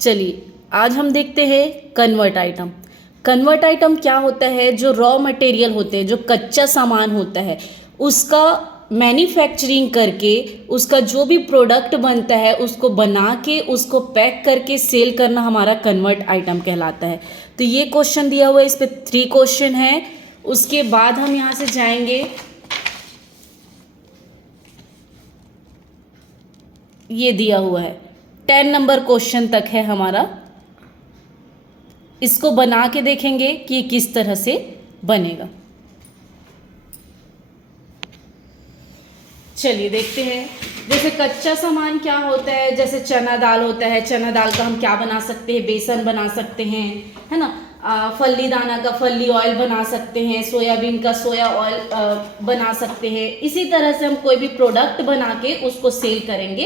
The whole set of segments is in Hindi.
चलिए आज हम देखते हैं कन्वर्ट आइटम। कन्वर्ट आइटम क्या होता है? जो रॉ मटेरियल होते हैं, जो कच्चा सामान होता है, उसका मैन्युफैक्चरिंग करके उसका जो भी प्रोडक्ट बनता है उसको बना के उसको पैक करके सेल करना हमारा कन्वर्ट आइटम कहलाता है। तो ये क्वेश्चन दिया हुआ है, इस पे 3 क्वेश्चन है। उसके बाद हम यहाँ से जाएंगे, ये दिया हुआ है 10 नंबर क्वेश्चन तक है हमारा। इसको बना के देखेंगे कि किस तरह से बनेगा। चलिए देखते हैं। जैसे कच्चा सामान क्या होता है, जैसे चना दाल होता है, चना दाल का हम क्या बना सकते हैं? बेसन बना सकते हैं, है ना। फल्ली दाना का फल्ली ऑयल बना सकते हैं, सोयाबीन का सोया ऑयल बना सकते हैं। इसी तरह से हम कोई भी प्रोडक्ट बना के उसको सेल करेंगे,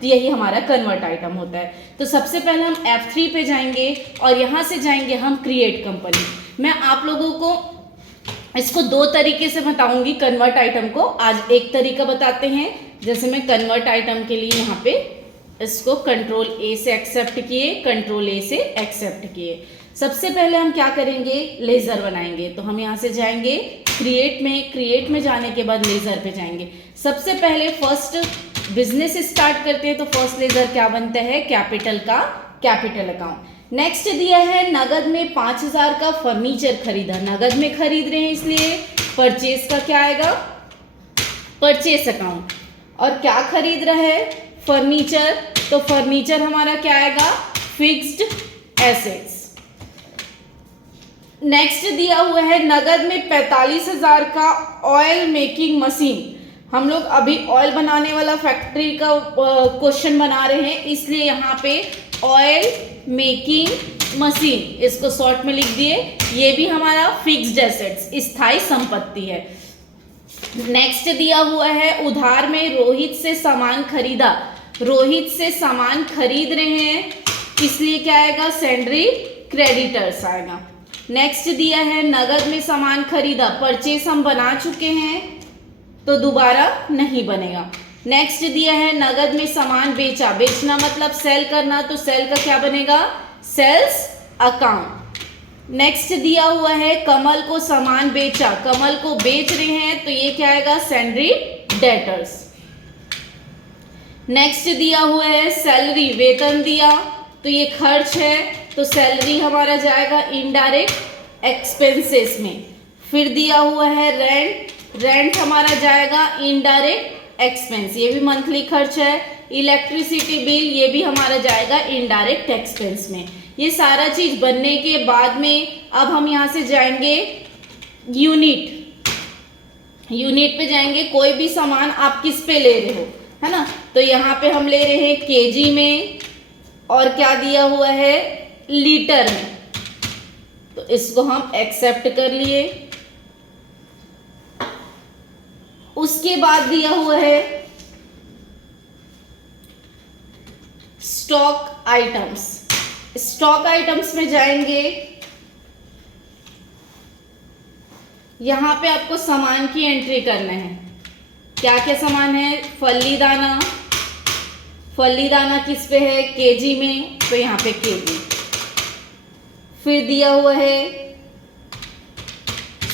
तो यही हमारा कन्वर्ट आइटम होता है। तो सबसे पहले हम F3 पे जाएंगे और यहाँ से जाएंगे हम क्रिएट कंपनी। मैं आप लोगों को इसको 2 तरीके से बताऊंगी कन्वर्ट आइटम को। आज एक तरीका बताते हैं। जैसे मैं कन्वर्ट आइटम के लिए यहाँ पे इसको कंट्रोल A से एक्सेप्ट किए, कंट्रोल A से एक्सेप्ट किए। सबसे पहले हम क्या करेंगे? लेज़र बनाएंगे। तो हम यहाँ से जाएंगे क्रिएट में जाने के बाद लेज़र पे जाएंगे। सबसे पहले फर्स्ट बिजनेस स्टार्ट करते हैं, तो फर्स्ट लेज़र क्या बनता है? कैपिटल का कैपिटल अकाउंट। नेक्स्ट दिया है नगद में 5000 का फर्नीचर खरीदा। नगद में खरीद रहे हैं इसलिए परचेज का क्या आएगा? Purchase account. और क्या खरीद रहा है? फर्नीचर। तो फर्नीचर हमारा क्या आएगा? Fixed assets. नेक्स्ट दिया हुआ है नगद में 45,000 का ऑयल मेकिंग मशीन। हम लोग अभी ऑयल बनाने वाला फैक्ट्री का क्वेश्चन बना रहे हैं, इसलिए यहाँ पे ऑयल मेकिंग मशीन इसको शॉर्ट में लिख दिए। ये भी हमारा फिक्स्ड एसेट्स, स्थायी संपत्ति है। नेक्स्ट दिया हुआ है उधार में रोहित से सामान खरीदा। रोहित से सामान खरीद रहे हैं इसलिए क्या आएगा? सैंड्री क्रेडिटर्स आएगा। नेक्स्ट दिया है नगद में सामान खरीदा। परचेस हम बना चुके हैं तो दोबारा नहीं बनेगा। नेक्स्ट दिया है नगद में सामान बेचा। बेचना मतलब सेल करना, तो सेल का क्या बनेगा? Sales account. नेक्स्ट दिया हुआ है कमल को सामान बेचा। कमल को बेच रहे हैं तो ये क्या आएगा? सैंड्री डेटर्स। नेक्स्ट दिया हुआ है सैलरी, वेतन दिया तो ये खर्च है, तो सैलरी हमारा जाएगा इनडायरेक्ट एक्सपेंसेस में। फिर दिया हुआ है रेंट, रेंट हमारा जाएगा इनडायरेक्ट एक्सपेंस, ये भी मंथली खर्च है। इलेक्ट्रिसिटी बिल, ये भी हमारा जाएगा इनडायरेक्ट एक्सपेंस में। ये सारा चीज बनने के बाद में अब हम यहाँ से जाएंगे यूनिट। यूनिट पे जाएंगे। कोई भी सामान आप किस पे ले रहे हो, है ना। तो यहाँ पे हम ले रहे हैं केजी में, और क्या दिया हुआ है? लीटर में। तो इसको हम एक्सेप्ट कर लिए। उसके बाद दिया हुआ है स्टॉक आइटम्स। स्टॉक आइटम्स में जाएंगे, यहां पे आपको सामान की एंट्री करना है। क्या क्या सामान है? फल्ली दाना। फल्ली दाना किस पे है? केजी में, तो यहाँ पे केजी। फिर दिया हुआ है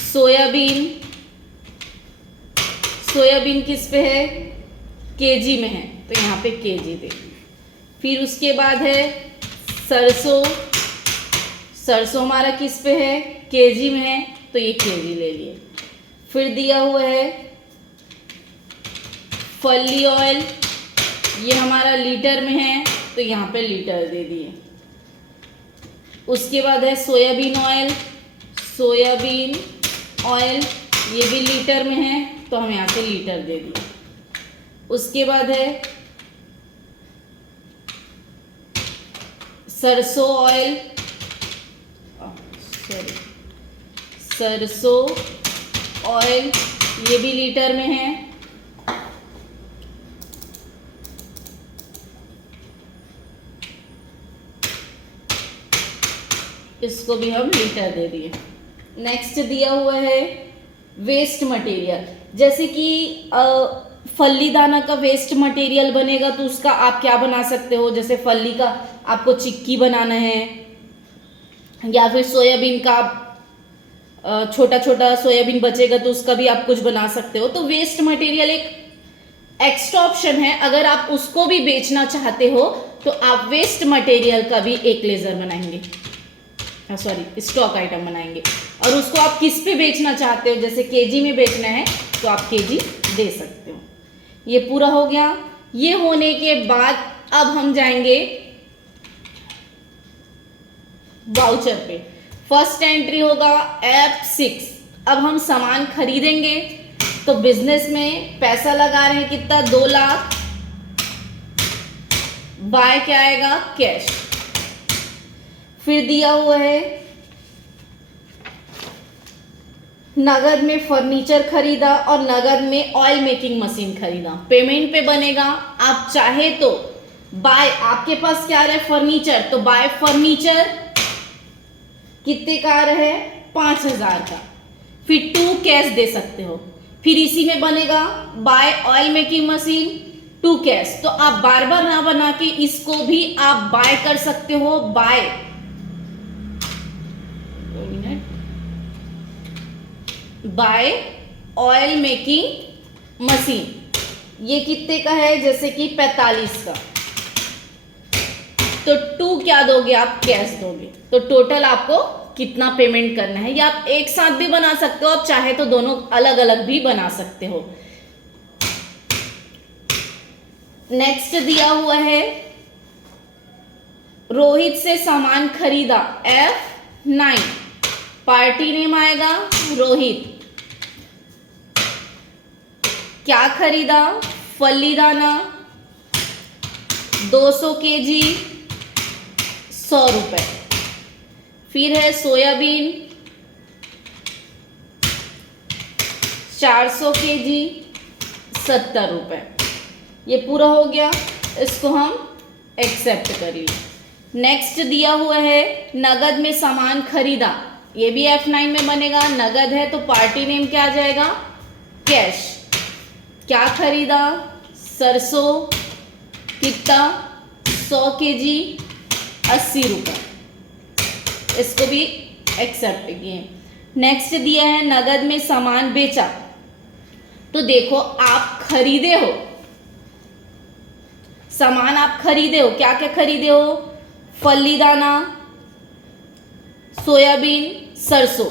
सोयाबीन। सोयाबीन किस पे है? केजी में है, तो यहाँ पे केजी दे। फिर उसके बाद है सरसों। सरसों हमारा किस पे है? केजी में है, तो ये केजी ले लिए। फिर दिया हुआ है फल्ली ऑयल, ये हमारा लीटर में है, तो यहाँ पे लीटर दे दिए। उसके बाद है सोयाबीन ऑयल। सोयाबीन ऑयल ये भी लीटर में है, तो हम यहाँ पे लीटर दे दिए। उसके बाद है सरसों ऑयल, सॉरी सरसों ऑयल, ये भी लीटर में है। इसको भी हम लीटर दे दिए। नेक्स्ट दिया हुआ है वेस्ट मटेरियल, जैसे कि फल्ली दाना का वेस्ट मटेरियल बनेगा तो उसका आप क्या बना सकते हो, जैसे फल्ली का आपको चिक्की बनाना है, या फिर सोयाबीन का छोटा छोटा सोयाबीन बचेगा तो उसका भी आप कुछ बना सकते हो। तो वेस्ट मटेरियल एक एक्स्ट्रा ऑप्शन है। अगर आप उसको भी बेचना चाहते हो तो आप वेस्ट मटेरियल का भी एक लेजर बनाएंगे, सॉरी स्टॉक आइटम बनाएंगे, और उसको आप किस पे बेचना चाहते हो, जैसे केजी में बेचना है तो आप केजी दे सकते हो। ये पूरा हो गया। ये होने के बाद अब हम जाएंगे वाउचर पे। फर्स्ट एंट्री होगा F6। अब हम सामान खरीदेंगे तो बिजनेस में पैसा लगा रहे हैं कितना, 2 लाख। बाय क्या आएगा, कैश। फिर दिया हुआ है नगद में फर्नीचर खरीदा और नगद में ऑयल मेकिंग मशीन खरीदा। पेमेंट पे बनेगा, आप चाहे तो बाय, आपके पास क्या रहे फर्नीचर, तो बाय फर्नीचर कितने का रहे, 5,000 का। फिर 2 कैश दे सकते हो। फिर इसी में बनेगा buy oil making machine 2 cash. तो आप बार बार ना बना के इसको भी आप बाय कर सकते हो। Buy buy oil making machine, ये कितने का है, जैसे कि 45 का। तो 2 क्या दोगे आप, कैश दोगे। तो टोटल आपको कितना पेमेंट करना है, या आप एक साथ भी बना सकते हो, आप चाहे तो दोनों अलग अलग भी बना सकते हो। नेक्स्ट दिया हुआ है रोहित से सामान खरीदा, F9। पार्टी नेम आएगा रोहित। क्या खरीदा, फल्ली दाना 200 केजी 100 रुपए। फिर है सोयाबीन 400 केजी 70 रुपए। ये पूरा हो गया, इसको हम एक्सेप्ट करिए। नेक्स्ट दिया हुआ है नगद में सामान खरीदा, ये भी F9 में बनेगा। नगद है तो पार्टी नेम क्या आ जाएगा, कैश। क्या खरीदा, सरसों कितना, 100 केजी 80 रुपए। इसको भी एक्सेप्ट किए। नेक्स्ट दिया है नगद में सामान बेचा। तो देखो आप खरीदे हो सामान, आप खरीदे हो, क्या क्या खरीदे हो, फल्ली दाना, सोयाबीन, सरसों।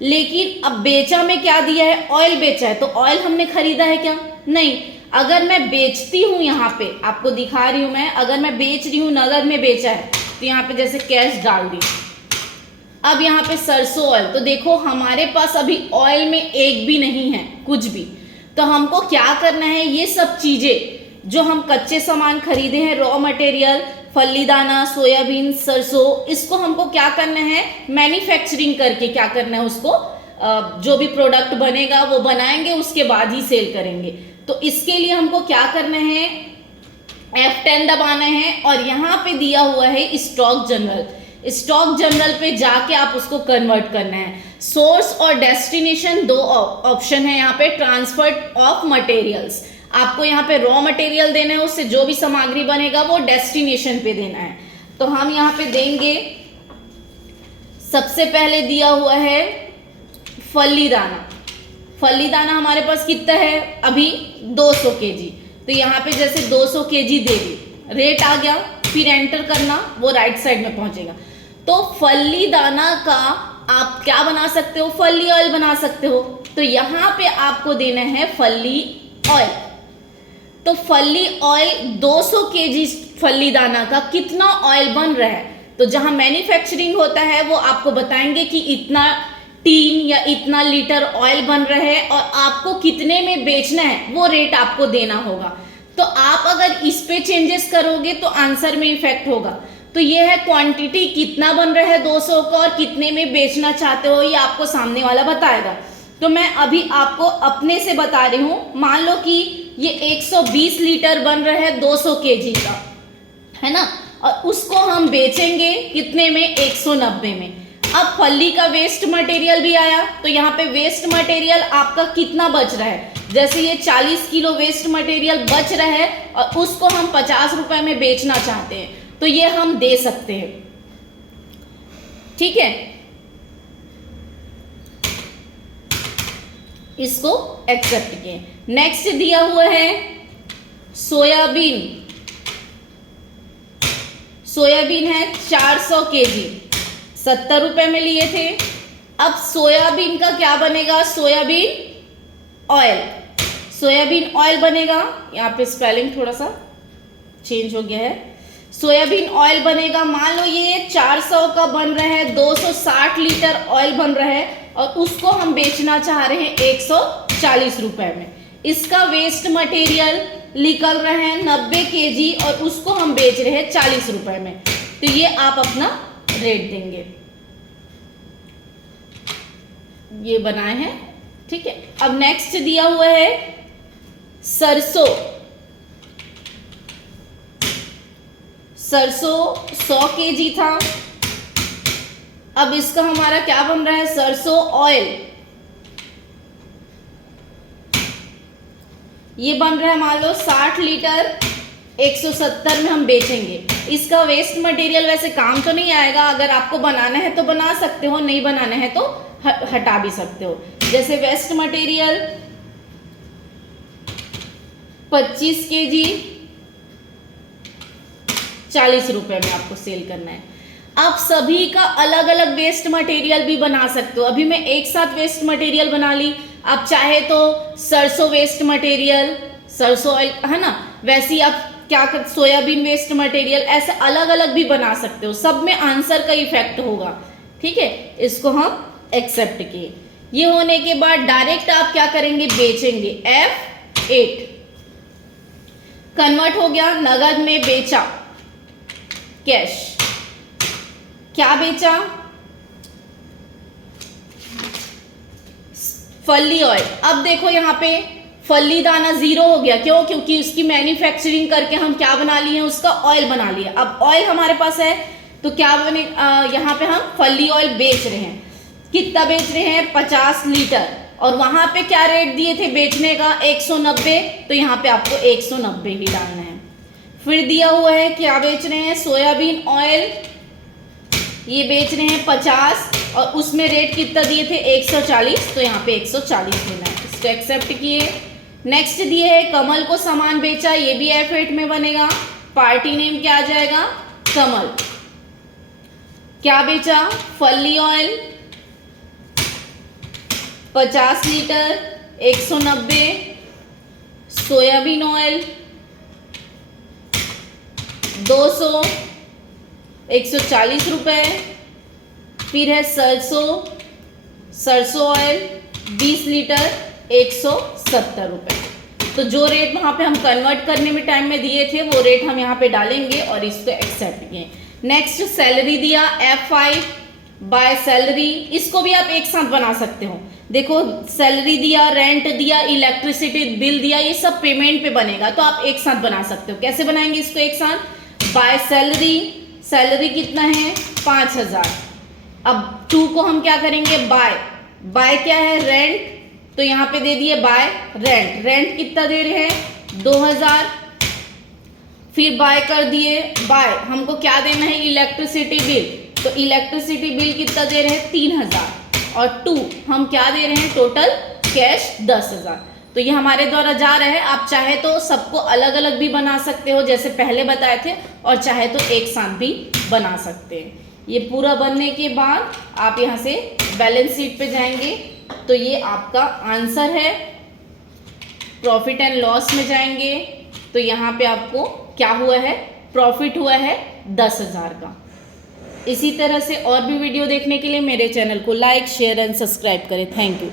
लेकिन अब बेचा में क्या दिया है, ऑयल बेचा है। तो ऑयल हमने खरीदा है क्या, नहीं। अगर मैं बेचती हूं, यहाँ पे आपको दिखा रही हूं मैं, अगर मैं बेच रही हूं नगद में बेचा है तो यहाँ पे जैसे कैश डाल दी। अब यहाँ पे सरसों ऑयल, तो देखो हमारे पास अभी ऑयल में एक भी नहीं है कुछ भी। तो हमको क्या करना है, ये सब चीजें जो हम कच्चे सामान खरीदे हैं, रॉ मटेरियल, फल्ली दाना, सोयाबीन, सरसों, इसको हमको क्या करना है, मैन्युफैक्चरिंग करके क्या करना है, उसको जो भी प्रोडक्ट बनेगा वो बनाएंगे, उसके बाद ही सेल करेंगे। तो इसके लिए हमको क्या करना है, F10 दबाना है। और यहाँ पे दिया हुआ है स्टॉक जनरल। स्टॉक जनरल पे जाके आप उसको कन्वर्ट करना है। सोर्स और डेस्टिनेशन 2 ऑप्शन है यहाँ पे। ट्रांसफर ऑफ मटेरियल्स, आपको यहाँ पे रॉ मटेरियल देना है, उससे जो भी सामग्री बनेगा वो डेस्टिनेशन पे देना है। तो हम यहाँ पे देंगे, सबसे पहले दिया हुआ है फल्ली दाना। फल्ली दाना हमारे पास कितना है अभी, 200 केजी। तो यहाँ पे जैसे 200 केजी दे दी, रेट आ गया, फिर एंटर करना, वो राइट साइड में पहुंचेगा। तो फल्ली दाना का आप क्या बना सकते हो, फल्ली ऑयल बना सकते हो। तो यहाँ पे आपको देना है फल्ली ऑयल। तो फल्ली ऑयल 200 केजी फल्ली दाना का कितना ऑयल बन रहा है, तो जहां मैन्युफैक्चरिंग होता है वो आपको बताएंगे कि इतना टीन या इतना लीटर ऑयल बन रहा है और आपको कितने में बेचना है, वो रेट आपको देना होगा। तो आप अगर इस पे चेंजेस करोगे तो आंसर में इफेक्ट होगा। तो ये है क्वांटिटी, कितना बन रहा है 200 का और कितने में बेचना चाहते हो, ये आपको सामने वाला बताएगा। तो मैं अभी आपको अपने से बता रही हूं, मान लो कि ये 120 लीटर बन रहा है 200 केजी का, है ना, और उसको हम बेचेंगे कितने में, 190 में। अब फल्ली का वेस्ट मटेरियल भी आया, तो यहाँ पे वेस्ट मटेरियल आपका कितना बच रहा है, जैसे ये 40 किलो वेस्ट मटेरियल बच रहा है और उसको हम 50 रुपए में बेचना चाहते हैं, तो ये हम दे सकते हैं। ठीक है, इसको एक्सेप्ट किए। नेक्स्ट दिया हुआ है सोयाबीन। सोयाबीन है 400 केजी, 70 रुपए में लिए थे। अब सोयाबीन का क्या बनेगा, सोयाबीन ऑयल। सोयाबीन ऑयल बनेगा, यहाँ पे स्पेलिंग थोड़ा सा चेंज हो गया है। सोयाबीन ऑयल बनेगा, मान लो ये 400 का बन रहा है, 260 लीटर ऑयल बन रहा है और उसको हम बेचना चाह रहे हैं 140 रुपए में। इसका वेस्ट मटेरियल निकल रहे हैं 90 केजी और उसको हम बेच रहे हैं 40 रुपए में, तो ये आप अपना रेट देंगे। ये बनाए हैं, ठीक है। अब नेक्स्ट दिया हुआ है सरसों। सरसों 100 केजी था, अब इसका हमारा क्या बन रहा है, सरसों ऑयल। ये बन रहा है मान लो 60 लीटर, 170 में हम बेचेंगे। इसका वेस्ट मटेरियल वैसे काम तो नहीं आएगा, अगर आपको बनाना है तो बना सकते हो, नहीं बनाना है तो हटा भी सकते हो। जैसे वेस्ट मटेरियल 25 केजी 40 रुपए में आपको सेल करना है। आप सभी का अलग अलग वेस्ट मटेरियल भी बना सकते हो। अभी मैं एक साथ वेस्ट मटेरियल बना ली, आप चाहे तो सरसों वेस्ट मटेरियल, सरसों ऑयल है ना, वैसे ही आप क्या कर, सोयाबीन वेस्ट मटेरियल, ऐसे अलग अलग भी बना सकते हो। सब में आंसर का इफेक्ट होगा, ठीक है। इसको हम एक्सेप्ट किए। ये होने के बाद डायरेक्ट आप क्या करेंगे, बेचेंगे। F8 कन्वर्ट हो गया, नगद में बेचा, कैश। क्या बेचा, फली ऑयल। अब देखो यहाँ पे फली दाना 0 हो गया, क्यों, क्योंकि उसकी मैन्युफैक्चरिंग करके हम क्या बना लिए, उसका ऑयल बना लिया। अब ऑयल हमारे पास है तो क्या बने, यहाँ पे हम फली ऑयल बेच रहे हैं। कितना बेच रहे हैं, 50 लीटर, और वहां पे क्या रेट दिए थे बेचने का, 190, तो यहाँ पे आपको 190 ही डालना है। फिर दिया हुआ है क्या बेच रहे हैं, सोयाबीन ऑयल, ये बेच रहे हैं 50 और उसमें रेट कितना दिए थे, 140, तो यहाँ पे 140 देना है। इसको एक्सेप्ट किए। नेक्स्ट दिए है कमल को सामान बेचा, ये भी F8 में बनेगा। पार्टी नेम क्या आ जाएगा, कमल। क्या बेचा, फली ऑयल 50 लीटर 190, सोयाबीन ऑयल 200 140 रुपए। फिर है सरसों ऑयल 20 लीटर 170 रुपए। तो जो रेट वहां पे हम कन्वर्ट करने में टाइम में दिए थे वो रेट हम यहाँ पे डालेंगे और इसको एक्सेप्ट किए। नेक्स्ट सैलरी दिया, F5 बाय सैलरी, इसको भी आप एक साथ बना सकते हो। देखो सैलरी दिया, रेंट दिया, इलेक्ट्रिसिटी बिल दिया, ये सब पेमेंट पे बनेगा, तो आप एक साथ बना सकते हो। कैसे बनाएंगे इसको एक साथ, बाय सैलरी, सैलरी कितना है 5000। अब 2 को हम क्या करेंगे, बाय क्या है, रेंट, तो यहाँ पे दे दिए बाय रेंट। रेंट कितना दे रहे हैं 2000। फिर बाय कर दिए, बाय हमको क्या देना है, इलेक्ट्रिसिटी बिल, तो इलेक्ट्रिसिटी बिल कितना दे रहे हैं 3000, और 2 हम क्या दे रहे हैं, टोटल कैश 10000। तो ये हमारे द्वारा जा रहा है। आप चाहे तो सबको अलग अलग भी बना सकते हो जैसे पहले बताए थे, और चाहे तो एक साथ भी बना सकते हैं। ये पूरा बनने के बाद आप यहाँ से बैलेंस शीट पे जाएंगे तो ये आपका आंसर है। प्रॉफिट एंड लॉस में जाएंगे तो यहाँ पे आपको क्या हुआ है, प्रॉफिट हुआ है 10,000 का। इसी तरह से और भी वीडियो देखने के लिए मेरे चैनल को लाइक, शेयर एंड सब्सक्राइब करें। Thank you.